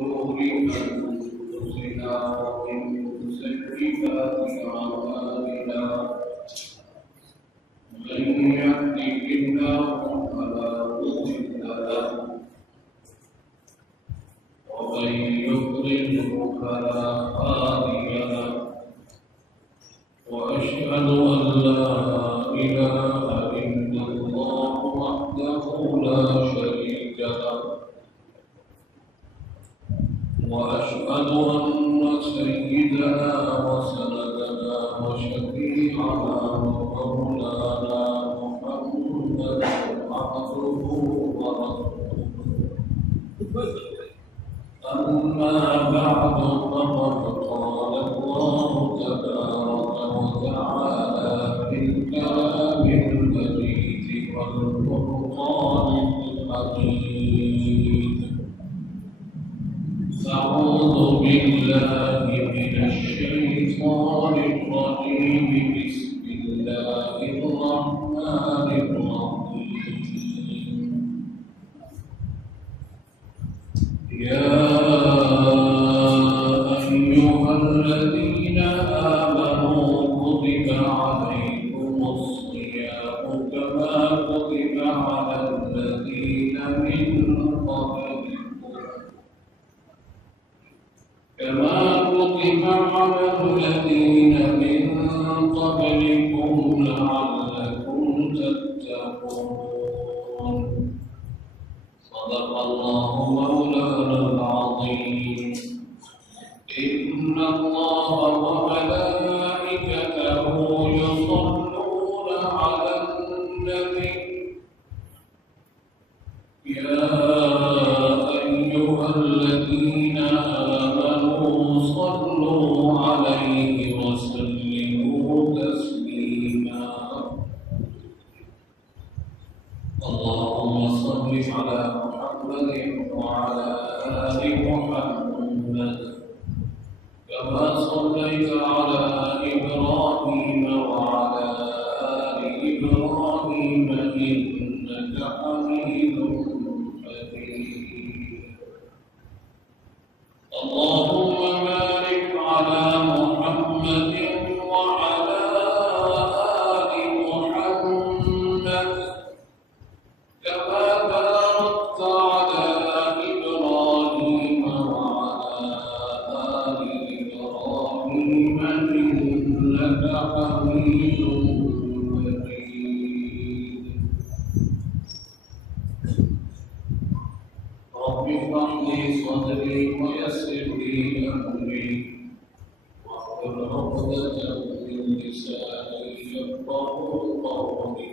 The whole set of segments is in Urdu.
شرور أنفسنا ومن سيئات أعمالنا من يهده الله فلا مضل له ومن يضلل فلا هادي له وأشهد أن لا إله إلا الله وحده لا شريك له وأشهد أن سيدنا وسندنا وشفيعنا ومولانا محمدا عبده ورسوله أما بعد فقد قال الله تبارك وتعالى في الكلام المجيد والفرقان الحميد أعوذ بالله من الشيطان الرجيم بسم الله الرحمن الرحيم يا أيها الذين آمنوا كتب عليكم الصيام كما كتب على الذين من قبلكم لعلكم تتقون صدق الله مولانا العظيم إن الله وملائكته يصلون على النبي يا أيها الذين آمنوا صلوا عليه وسلموا تسليما اللهم صل على محمد وعلى آل محمد كما صليت على إبراهيم وعلى آل إبراهيم إنك حميد مجيد اللهم بارك على محمد وعلى آل محمد كما باركت على إبراهيم وعلى آل إبراهيم إنك حميد مجيد رب اشرح لي صدري ويسر لي أمري واحلل عقدة من لساني يفقهوا قولي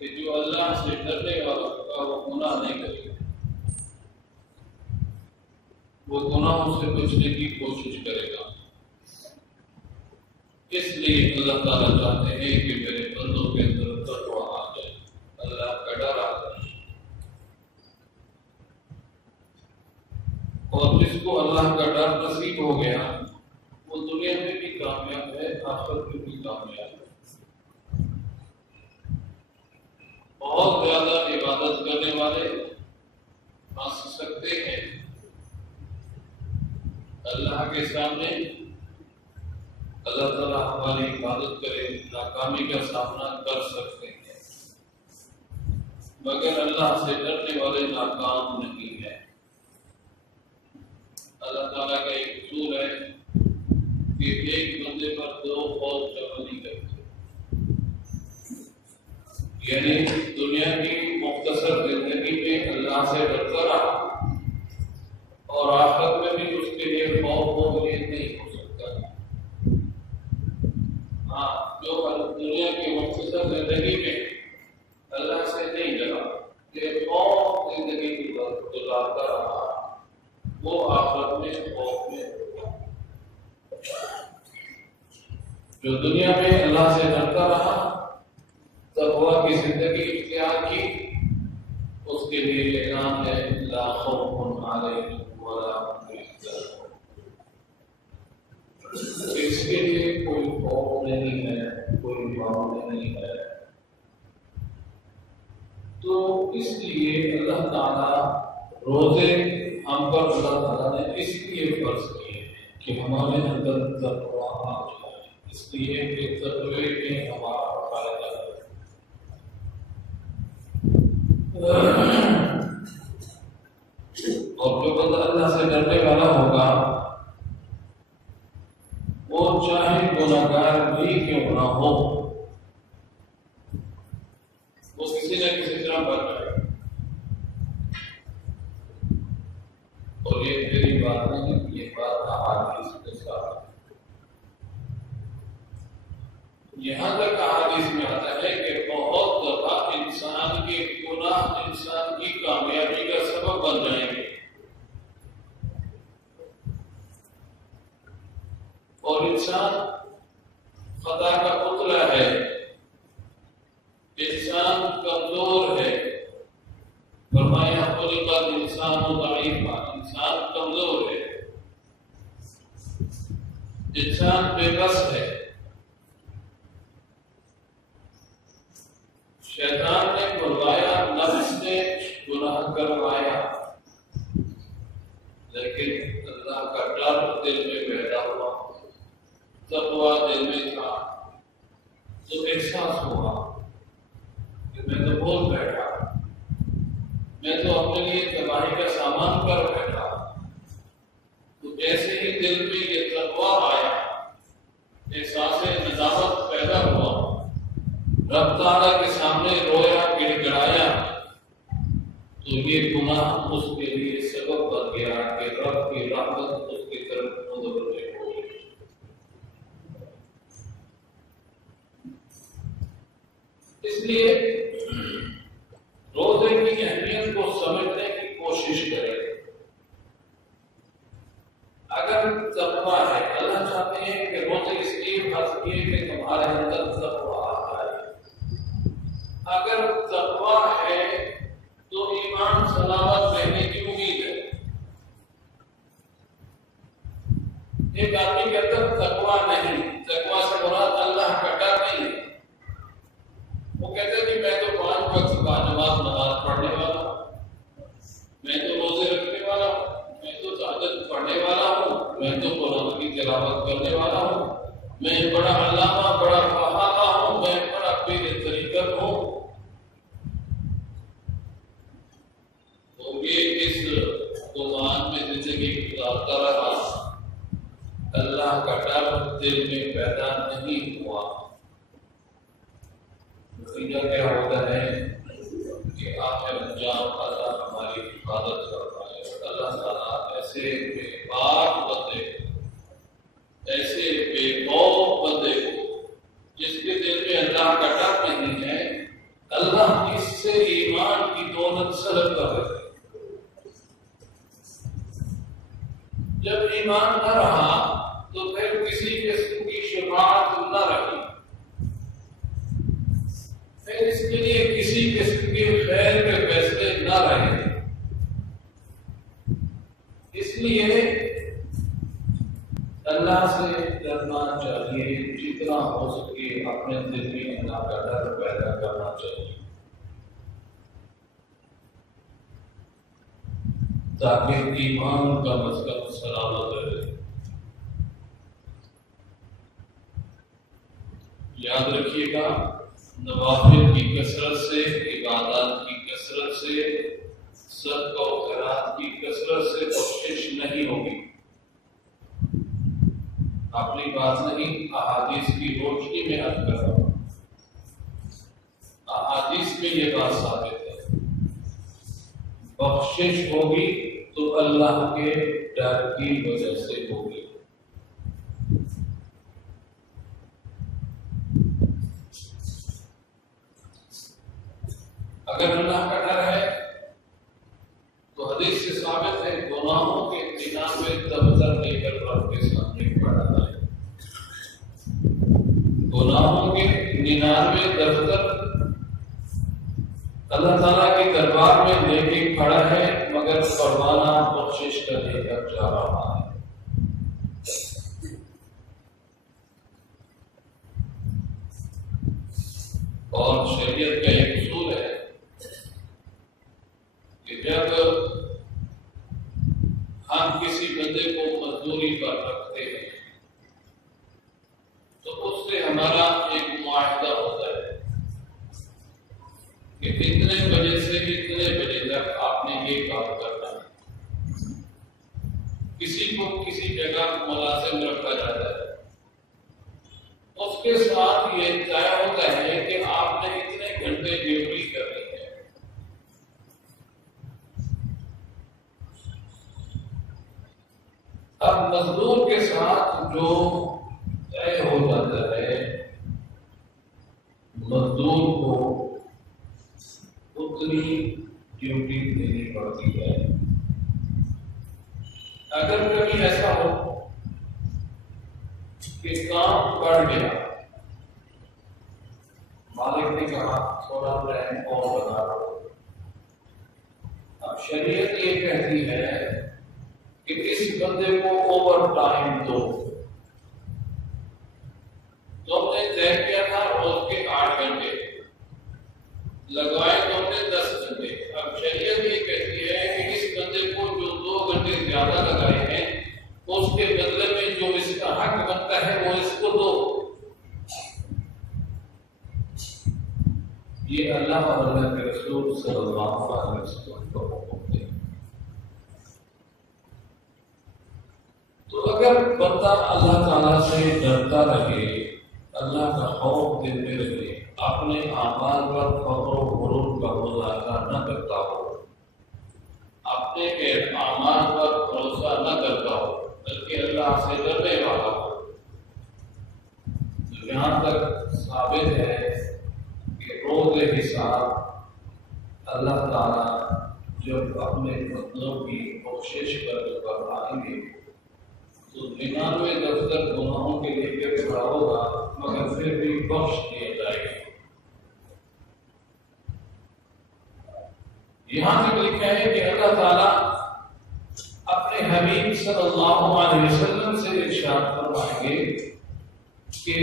کہ جو اللہ سے ڈرنے والا ہوگا وہ گناہ نہیں کرے گا، وہ گناہوں سے بچنے کی کوشش کرے گا۔ اس لیے اللہ تعالیٰ چاہتے ہیں کہ میرے بندوں کے اندر تقویٰ آ جائے، اللہ کا ڈر آ جائے، اور جس کو اللہ کا ڈر نصیب ہو گیا وہ دنیا میں بھی کامیاب ہے، آخرت میں بھی کامیاب ہے۔ بہت زیادہ عبادت کرنے والے ہنس سکتے ہیں اللہ کے سامنے، اللہ تعالیٰ ہماری عبادت کرے ناکامی کا سامنا کر سکتے ہیں، مگر اللہ سے ڈرنے والے ناکام نہیں ہیں۔ اللہ تعالیٰ کا ایک اصول ہے کہ ایک بندے پر دو فوج جمع نہیں کرتے، یعنی دنیا کی مختصر زندگی میں اللہ سے ڈرتا رہا اور آخرت میں بھی اس کے لیے خوف و امید نہیں ہو سکتا۔ ہاں، جو دنیا کی مختصر زندگی میں اللہ سے نہیں ڈرا، یہ خوف زندگی کی گزارتا رہا، وہ آخرت میں خوف میں ہوگا۔ جو دنیا میں اللہ سے ڈرتا رہا، تقویٰ کی زندگی اختیار کی، اس کے لیے اعلان ہے لا خوف علیہم ولا هم يحزنون، اس کے لیے کوئی خوف نہیں ہے، کوئی غم نہیں ہے۔ تو اس لیے اللہ تعالیٰ روزے ہم پر اللہ تعالیٰ نے اس لیے فرض کیے کہ ہمارے اندر تقویٰ آ جائے، اس لیے کہ تقوی میں ہمارا فائدہ ہے۔ اور جو بندہ اللہ سے ڈرنے والا ہوگا وہ چاہے گناہگار بھی کیوں نہ ہو، وہ کسی نہ کسی طرح بچ جائے۔ اور یہ میری بات نہیں، یہ بات احادیث کے ساتھ، یہاں تک احادیث میں آتا ہے کہ بہت دفعہ انسان کے گناہ انسان کی کامیابی کا سبب بن جائیں گے، اور انسان خطا کا پتلا ہے، انسان کمزور ہے۔ فرمایا خلق الانسان ضعیفا، انسان کمزور ہے، انسان بے بس ہے۔ شیطان نے کروایا، نفس نے گناہ کروایا، لیکن اللہ کا ڈر دل میں پیدا ہوا، تقویٰ دل میں تھا، تو احساس ہوا کہ میں تو بول بیٹھا، میں تو اپنے لیے تباہی کا سامان کر بیٹھا۔ تو جیسے ہی دل میں یہ تقویٰ آیا، احساس ندامت پیدا ہوا، رب تعالیٰ کے سامنے رویا، گڑ گڑایا، تو یہ گناہ اس کے لیے سبب بن گیا کہ رب کی رحمت اس کی طرف متوجہ ہو گئی۔ اس لیے روزے کی اہمیت کو سمجھنے کی کوشش کریں۔ اگر تقویٰ ہے، اللہ چاہتے ہیں کہ روزے اس لیے فرض کیے کہ تمہارے اندر تقویٰ آ جائے۔ اگر تقویٰ ہے تو ایمان سلامت رہنے کی امید ہے۔ ایک آدمی کے اندر تقویٰ نہیں، تقویٰ سے مراد اللہ کا ڈر نہیں ہے، وہ کہتے ہیں کہ میں تو 5 وقت کا نماز پڑھنے والا ہوں، میں تو روزے رکھنے والا ہوں، میں تو تہجد پڑھنے والا ہوں، میں تو قرآن کی تلاوت کرنے والا ہوں، میں بڑا علامہ، بڑا فہامہ ہوں، میں بڑا پیر طریقت ہوں۔ تو یہ اس گمان میں زندگی گزارتا رہا، اللہ کا ڈر دل میں پیدا نہیں ہوا۔ نتیجہ کیا ہوتا ہے کہ آخر انجام اللہ ہماری حفاظت کرتا ہے۔ اللہ تعالیٰ ایسے بے باک بندے کو، ایسے بے خوف بندے کو جس کے دل میں اللہ کا ڈر نہیں ہے، اللہ اس سے ایمان کی دولت سلب کر رہے تھے. جب ایمان نہ رہا تو پھر کسی قسم کی شفاعت نہ رہی، پھر اس کے لیے کسی قسم کے خیر کے فیصلے نہ رہے. اس لیے اللہ سے ڈرنا چاہیے، جتنا ہو سکے اپنے دل میں اللہ کا ڈر پیدا کرنا چاہیے تاکہ ایمان کا مسلک سلامت رہے. یاد رکھیے گا، نوافل کی کثرت سے، عبادات کی کثرت سے، صدقہ و خیرات کی کثرت سے بخشش نہیں ہوگی. اپنی بات نہیں، احادیث کی روشنی میں عرض کر رہا ہوں. احادیث میں یہ بات ثابت ہے، بخشش ہوگی تو اللہ کے ڈر کی وجہ سے ہوگی. اگر اللہ کا ڈر ہے تو حدیث سے ثابت ہے، گناہوں کے 99 دفتر لے کر رب کے سامنے کھڑا ہے. گناہوں کے 99 دفتر اللہ تعالیٰ کے دربار میں لے کے کھڑا ہے، مگر پروانہ بخشش کا لے کر جا رہا ہے. اور شریعت کا ایک اصول ہے کہ جب ہم کسی بندے کو مزدوری پر رکھتے ہیں تو اس سے ہمارا ایک معاہدہ ہوتا ہے کہ اتنے بجے سے اتنے بجے تک آپ نے یہ کام کرنا ہے. کسی کو کسی جگہ ملازم رکھا جاتا ہے، اس کے ساتھ یہ طے ہوتا ہے کہ آپ نے اتنے گھنٹے ڈیوٹی کرنی ہے. اب مزدور کے ساتھ جو طے ہو جاتا ہے، مزدور کو اتنی ڈیوٹی دینی پڑتی ہے. اگر کبھی ایسا ہو کہ کام بڑھ گیا، مالک نے کہا تھوڑا ٹائم اور بنا دو، اب شریعت یہ کہتی ہے کہ اس بندے کو اوور ٹائم دو. تو ہم نے طے کیا تھا روز کے 8 گھنٹے، لگوائے تو ہم نے 10 گھنٹے. اب شریعت یہ کہتی ہے کہ اس بندے کو جو 2 گھنٹے زیادہ لگائے ہیں اس کے بدلے میں جو اس کا حق بنتا ہے وہ اس کو دو. یہ اللہ اور اللہ کے رسول صلی اللہ علیہ وسلم کا حکم ہے. تو اگر بندہ اللہ تعالیٰ سے ڈرتا رہے، اللہ کا خوف دیتے رہے، اپنے اعمال پر فخر و غرور کا مظاہرہ نہ کرتا ہو، اپنے اعمال پر بھروسہ نہ کرتا ہو، بلکہ اللہ سے ڈرنے والا ہو، تو یہاں تک ثابت ہے کہ روز حساب اللہ تعالیٰ جب اپنے بندوں کی بخشش پر آئیں گے تو 99 دفتر گناہوں کے لے کے کھڑا ہوگا، مگر پھر بھی بخش دیا جائے گا. یہاں تک لکھا ہے کہ اللہ تعالیٰ اپنے حبیب صلی اللہ علیہ وسلم سے ارشاد فرمائیں گے کہ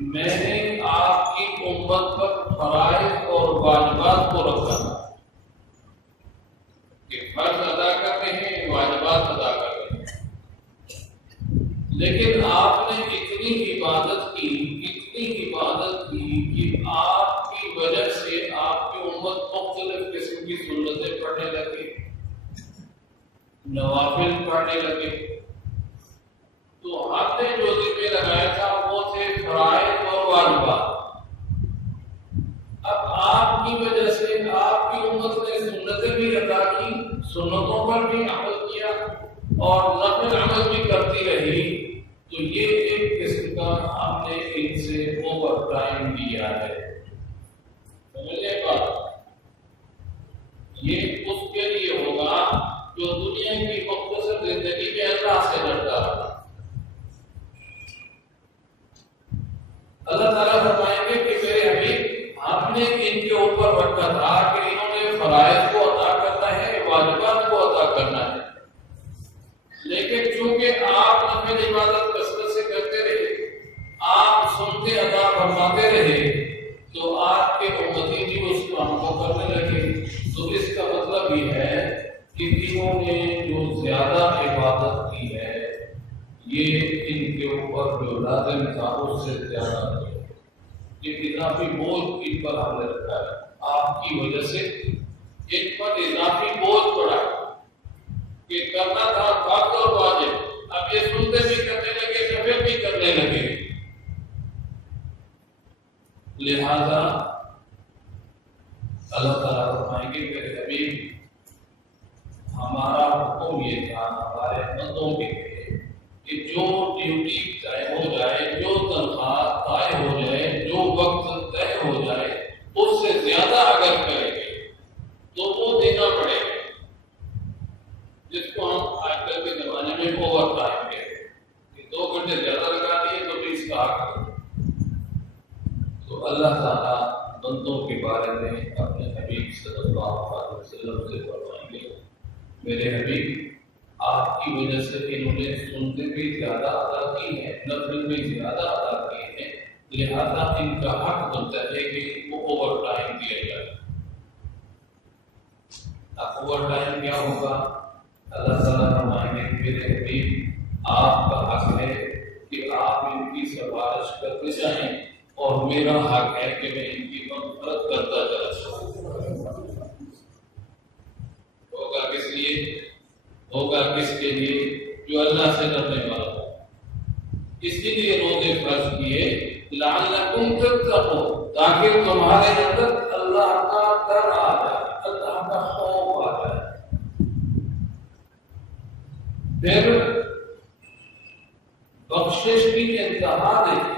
میں نے آپ کی امت پر فرائض اور واجبات کو رکھا تھا کہ فرض ادا کرنے ہیں، واجبات ادا کرنے ہیں، لیکن آپ نے اتنی عبادت کی کہ آپ کی وجہ سے آپ کی امت مختلف قسم کی سنتیں پڑھنے لگے، نوافل پڑھنے لگے. تو آپ نے جو ذمہ لگایا تھا وہ تھے فرائض اور واجبات. اب آپ کی وجہ سے آپ کی امت نے سنتیں بھی ادا کی، سنتوں پر بھی عمل کیا اور نفل عمل بھی کرتی رہی، تو یہ ایک قسم کا ہم نے ان سے اوور ٹائم لیا ہے. سمجھے بات؟ یہ اس کے لیے ہوگا جو دنیا کی مختصر زندگی میں اللہ سے ڈرتا رہا۔ اللہ تعالیٰ فرمائیں گے کہ میرے حبیب ہم نے ان کے اوپر رکھا تھا کہ انہوں نے فرائض کو ادا کرنا ہے، واجبات کو ادا کرنا ہے، لیکن چونکہ آپ نفل عبادت کثرت سے کرتے رہے، آپ سنتے ادا فرماتے رہے، تو آپ کے امتی بھی اس کام کو کرنے لگے۔ تو اس کا مطلب یہ ہے کہ انہوں نے جو زیادہ عبادت کی ہے یہ ان کے اوپر جو لازم تھا اس سے زیادہ نہیں، یہ اضافی بوجھ ان پر ہم نے رکھا ہے۔ آپ کی وجہ سے ان پر اضافی بوجھ پڑا کہ کرنا تھا فرض اور واجب، اب یہ سنتے بھی کرنے لگے، نفل بھی کرنے لگے۔ لہذا اللہ تعالیٰ فرمائیں گے میرے حبیب ہمارا حکم یہ تھا ہمارے بندوں کے لیے کہ جو ڈیوٹی طے ہو جائے، جو تنخواہ طے ہو جائے، جو وقت طے ہو جائے، اس سے زیادہ اگر کریں گے تو وہ دینا پڑے گا، جس کو ہم آج کل کے زمانے میں اوور ٹائم کہتے ہیں کہ 2 گھنٹے زیادہ لگا دیے تو بھی اس کا حق ہے۔ تو اللہ تعالیٰ بندوں کے بارے میں اپنے حبیب صلی اللہ علیہ وسلم سے فرمائیں گے میرے حبیب آپ کی وجہ سے انہوں نے سنتے بھی زیادہ ادا کی ہیں، نفل بھی زیادہ ادا کیے ہیں، لہذا ان کا حق بنتا ہے کہ وہ اوور ٹائم دیا جائے۔ اب اوور ٹائم کیا ہوگا؟ اللہ تعالیٰ فرمائیں گے میرے حبیب آپ کا حق ہے کہ آپ ان کی سفارش کرتے جائیں، اور میرا حق ہے کہ میں ان کی مغفرت کرتا چلا جاؤں۔ ہوگا کس لیے؟ ہوگا کس کے لیے؟ جو اللہ سے ڈرنے والا ہو۔ اس لیے روزے فرض کیے لعلکم تتقون، تاکہ تمہارے اندر اللہ کا ڈر آ جائے، اللہ کا خوف آ جائے۔ پھر بخشش کی انتہا دیکھیں،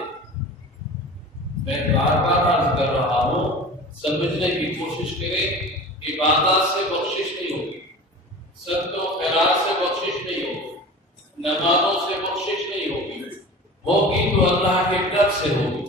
میں بار بار عرض کر رہا ہوں، سمجھنے کی کوشش کریں، عبادات سے بخشش نہیں ہوگی، صدقہ و خیرات سے بخشش نہیں ہوگی، نمازوں سے بخشش نہیں ہوگی، ہوگی تو اللہ کے ڈر سے ہوگی۔